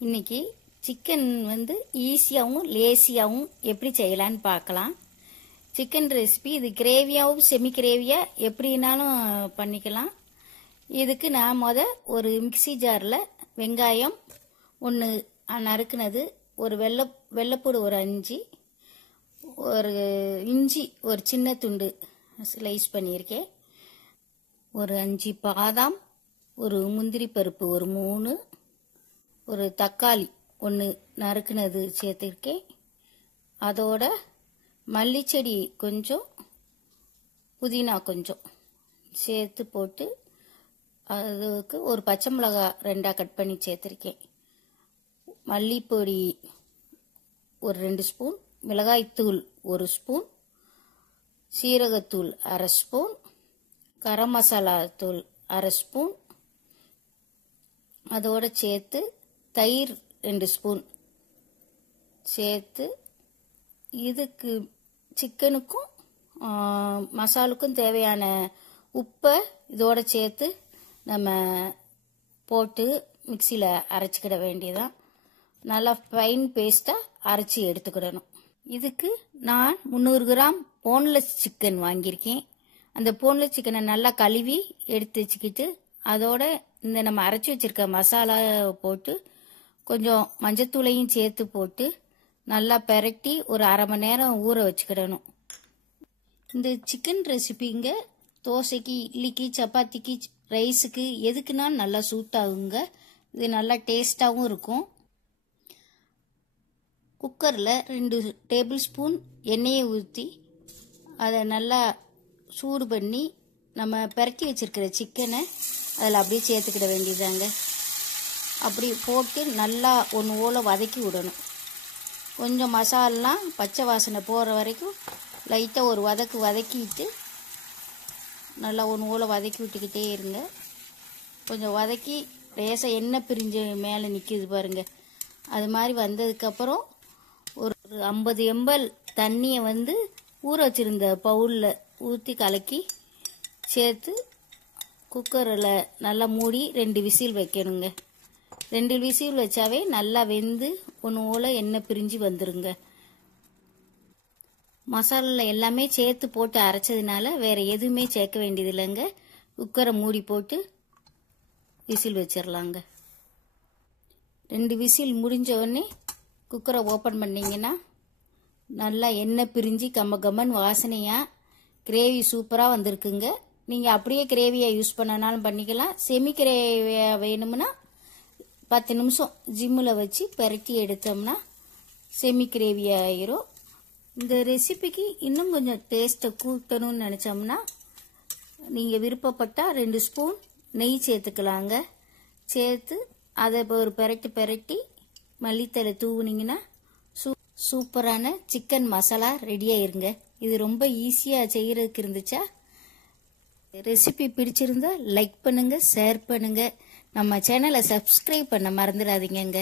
இன்னைக்கு சிக்கன் வந்து ஈஸியாகவும் லேசியாகவும் எப்படி செய்யலான்னு பார்க்கலாம். சிக்கன் ரெசிபி இது கிரேவியாகவும் செமி கிரேவியாக எப்படினாலும் பண்ணிக்கலாம். இதுக்கு நான் ஒரு மிக்சி ஜாரில் வெங்காயம் ஒன்று நறுக்குனது, ஒரு வெள்ளைப்பூடு ஒரு 5, ஒரு இஞ்சி ஒரு சின்ன துண்டு ஸ்லைஸ் பண்ணியிருக்கேன், ஒரு 5 பாதாம், ஒரு முந்திரி பருப்பு ஒரு 3, ஒரு தக்காளி ஒன்று நறுக்குனது சேர்த்துருக்கேன். அதோட மல்லிச்செடி கொஞ்சம், புதினா கொஞ்சம் சேர்த்து போட்டு, அதுக்கு ஒரு பச்சை மிளகா 2 கட் பண்ணி சேர்த்துருக்கேன். மல்லிப்பொடி ஒரு 2 ஸ்பூன், மிளகாய்த்தூள் 1 ஸ்பூன், சீரகத்தூள் 1/2 ஸ்பூன், கரம் மசாலா தூள் 1/2 ஸ்பூன், அதோட சேர்த்து தயிர் 2 ஸ்பூன் சேர்த்து, இதுக்கு சிக்கனுக்கும் மசாலுக்கும் தேவையான உப்பை இதோட சேர்த்து நம்ம போட்டு மிக்சியில் அரைச்சிக்கிட வேண்டியதான். நல்லா ஃபைன் பேஸ்ட்டாக அரைச்சி எடுத்துக்கிடணும். இதுக்கு நான் 300 கிராம் போன்லெஸ் சிக்கன் வாங்கியிருக்கேன். அந்த போன்லெஸ் சிக்கனை நல்லா கழுவி எடுத்து வச்சுக்கிட்டு, அதோட இந்த நம்ம அரைச்சி வச்சிருக்க மசாலா போட்டு கொஞ்சம் மஞ்சத்தூளையும் சேர்த்து போட்டு நல்லா பெரட்டி ஒரு 1/2 மணி நேரம் ஊற வச்சுக்கிடணும். இந்த சிக்கன் ரெசிபிங்க தோசைக்கு, இட்லிக்கு, சப்பாத்திக்கு, ரைஸுக்கு எதுக்குனாலும் நல்லா சூட் ஆகுங்க. இது நல்லா டேஸ்டாகவும் இருக்கும். குக்கரில் 2 டேபிள் ஸ்பூன் எண்ணெயை ஊற்றி அதை நல்லா சூடு பண்ணி நம்ம பெரட்டி வச்சிருக்கிற சிக்கனை அதில் அப்படியே சேர்த்துக்கிட வேண்டியதாங்க. அப்படி போட்டு நல்லா ஒன்று போல் வதக்கி விடணும். கொஞ்சம் மசாலாம் பச்சை வாசனை போகிற வரைக்கும் லைட்டாக ஒரு வதக்கிட்டு நல்லா ஒன்று போல் வதக்கி விட்டுக்கிட்டே இருங்க. கொஞ்சம் வதக்கி லேசாக எண்ணெய் பிரிஞ்சு மேலே நிற்கிது பாருங்க. அது மாதிரி வந்ததுக்கப்புறம் ஒரு 50 ml தண்ணியை ஊற வச்சுருந்த பவுலில் ஊற்றி கலக்கி சேர்த்து குக்கரில் நல்லா மூடி 2 விசில் வைக்கணுங்க. 2 விசில் வச்சாவே நல்லா வெந்து ஒன்று போல் எண்ணெய் பிரிஞ்சு வந்துருங்க. மசாலாவில் எல்லாமே சேர்த்து போட்டு அரைச்சதுனால வேறு எதுவுமே சேர்க்க வேண்டியது இல்லைங்க. குக்கரை மூடி போட்டு விசில் வச்சிடலாங்க. 2 விசில் முடிஞ்ச உடனே குக்கரை ஓப்பன் பண்ணிங்கன்னா நல்லா எண்ணெய் பிரிஞ்சு கம்மன் வாசனையாக கிரேவி சூப்பராக வந்திருக்குங்க. நீங்கள் அப்படியே கிரேவியாக யூஸ் பண்ணனாலும் பண்ணிக்கலாம். செமி கிரேவியாக வேணும்னா 10 நிமிஷம் ஜிம்மில் வச்சு பெரட்டி எடுத்தோம்னா செமி கிரேவி ஆயிரும். இந்த ரெசிபிக்கு இன்னும் கொஞ்சம் டேஸ்ட்டை கூட்டணும்னு நினச்சோம்னா நீங்கள் விருப்பப்பட்டால் 2 ஸ்பூன் நெய் சேர்த்துக்கலாங்க. சேர்த்து அதை ஒரு பெரட்டி மல்லித்தலை தூவுனீங்கன்னா சூப்பரான சிக்கன் மசாலா ரெடியாயிருங்க. இது ரொம்ப ஈஸியாக செய்கிறதுக்கு இருந்துச்சா? ரெசிபி பிடிச்சிருந்தா லைக் பண்ணுங்கள், ஷேர் பண்ணுங்கள், நம்ம சேனலை சப்ஸ்கிரைப் பண்ண மறந்துடாதீங்க.